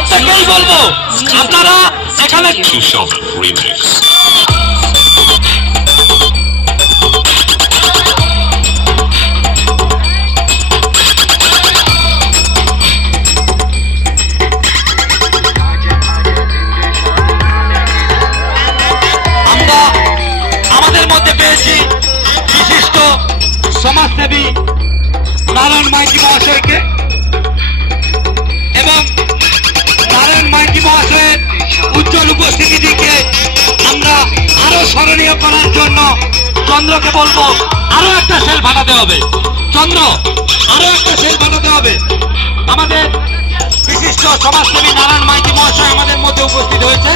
প্রত্যেকেই বলবো আপনারা এখানে Kishop Remix. আমরা আমাদের মধ্যে পেয়েছি বিশিষ্ট সমাজসেবী নারায়ণ মাইতি মহাশয়কে এবং নারায়ণ মাইতি মহাশয়ের উজ্জ্বল উপস্থিতিকে আমরা আরো স্মরণীয় করার জন্য চন্দ্রকে বলবো আরো একটা সেল ফাটাতে হবে। চন্দ্র, আরো একটা সেল ফাটাতে হবে। আমাদের বিশিষ্ট সমাজসেবী নারায়ণ মাইতি মহাশয় আমাদের মধ্যে উপস্থিত হয়েছে।